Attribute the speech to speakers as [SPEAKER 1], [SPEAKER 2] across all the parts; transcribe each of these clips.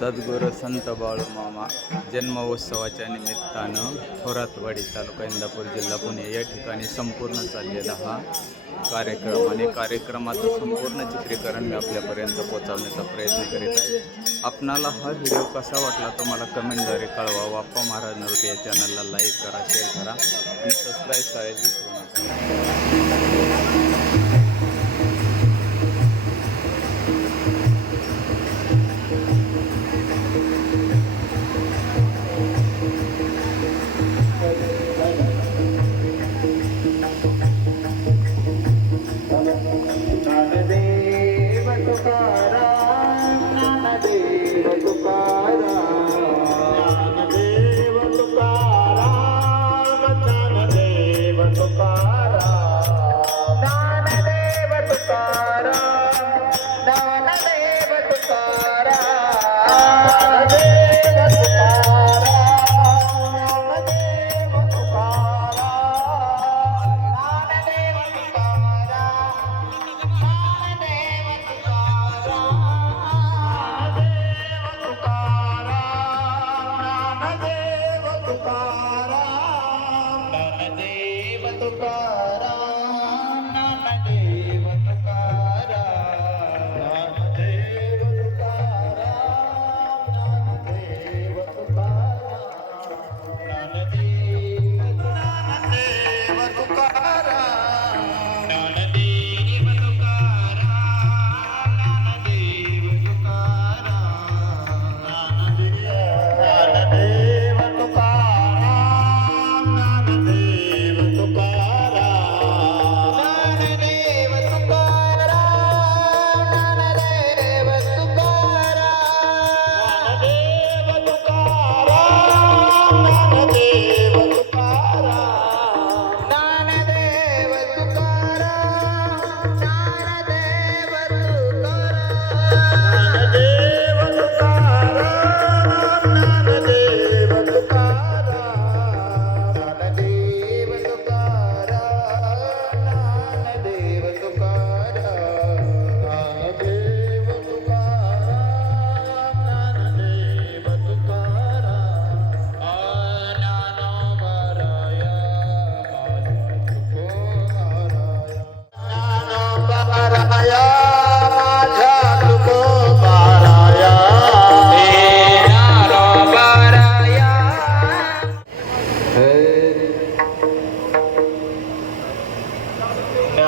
[SPEAKER 1] सद्गुरू संत बाळूमामा जन्मोत्सवाच्या निमित्तानं थोरातवाडी तालुका इंदापूर जिल्हा पुणे या ठिकाणी संपूर्ण चाललेला हा कार्यक्रम आणि कार्यक्रमाचं संपूर्ण चित्रीकरण मी आपल्यापर्यंत पोहोचवण्याचा प्रयत्न करीत आहे. आपणाला हा व्हिडिओ कसा वाटला तो मला कमेंटद्वारे कळवा. वाप्पा महाराज नृत्य या चॅनलला लाईक करा शेअर करा आणि सबस्क्राईब करायला विसरू नका.
[SPEAKER 2] Yeah.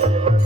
[SPEAKER 2] Yeah.